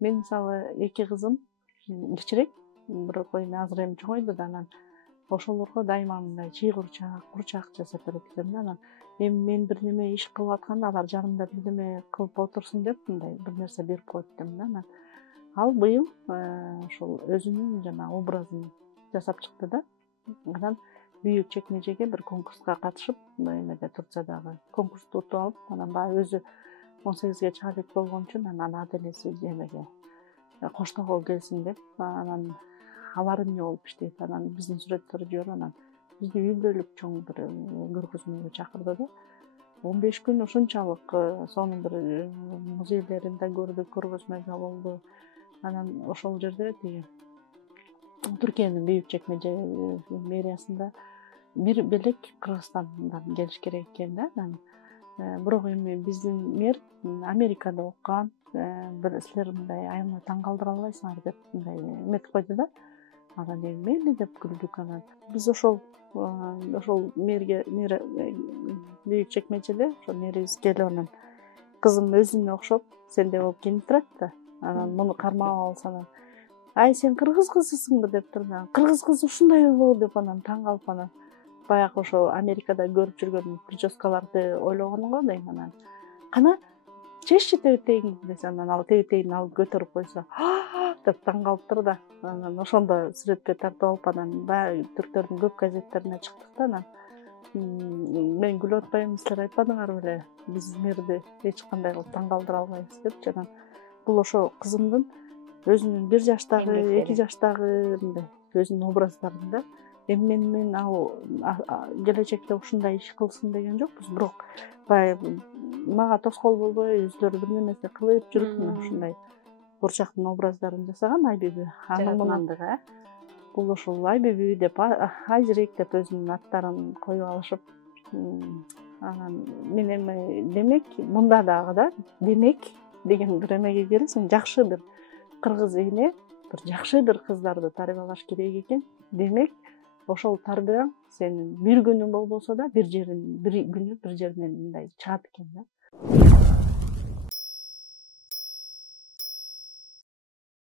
Мен мисалы эки кызым кичирээк, бирок эми азыр эми чоңойду да, анан ошолорго дайыма мындай чый курчак жасап берет элем да. Анан эми мен бир неме иш кылып атканда алар жанымда бирдеме кылып отурсун деп мындай бир нерсе берип коет элем да. Анан ал быйыл ошол өзүнүн жанагы образын жасап чыкты да. Анан Бүйүк Чекмежеге бир конкурска катышып, эмеде Турциядагы конкурсту утуп алып, анан баягы өзү 18-ге чыга элек болгон үчүн анан ата энеси эмеге коштоого келсин деп, анан алар эмне болуп иштейт, анан биздин сүрөттөрдү жиберип, анан бизди үй бүлөлүк чоң бир көргөзмөгө чакырды да. 15 күн ушунчалык сонун бир музейлерин да көрдүк, көргөзмөгө болду. Анан ошол жерде тиги Түркиянын Бүйүк Чекмеже мэриясында бир белек Кыргызстандан келиш керек экен да. Бирок эми биздин мэр Америкада окуган, бир силер мындай аябай таң калтыра албайсыңар деп мындай эметип койду да. Анан мейли деп күлдүк. Анан биз ошол мэрге Бүйүк Чекмежеде ошол мэрибиз келип, анан кызым өзүнө окшоп сендей болуп кийинип турат да. Анан муну кармап алса, анан ай сен кыргыз кызысыңбы деп туруп, кыргыз кызы ушундай болобу деп анан таң калып, анан баягы ошо Америкада көрүп жүргөн прическаларды ойлогонго дейм. Анан кана чеччи тебетегиңди десе, анан ал тебетегин алып көтөрүп койсо деп таң калыптыр да. Анан ошондо сүрөткө тартып алып, анан баягы түрктөрдүн көп газеттерине чыктык да. Анан мен күлүп атпаймынбы, силер айтпадыңарбы эле биз мэрди эч кандай кылып таң калтыра албайбыз депчи. Анан бул ошо кызымдын өзүнүн 1 жаштагы, 2 жаштагы мындай өзүнүн образдарында. Эми мен ал келечекте ушундай иш кылсын деген жокпуз, бирок баягы мага тоскоол болбой өзлөрү бир нерсе кылып жүрүп, мына ушундай курчактын образдарын жасаган Айбиби, анын мындыгы. Бул ошол Айбиби деп, Айжирек деп өзүнүн аттарын коюп алышып, анан мен эми демек мында дагы да демек деген бир эмеге келесиң, жакшы бир кыргыз эне, бир жакшы бир кыздарды тарбиялаш керек экен. Демек ошол тарбияң сенин бир күнү болбосо да бир күнү бир жеринен мындай чыгат экен да.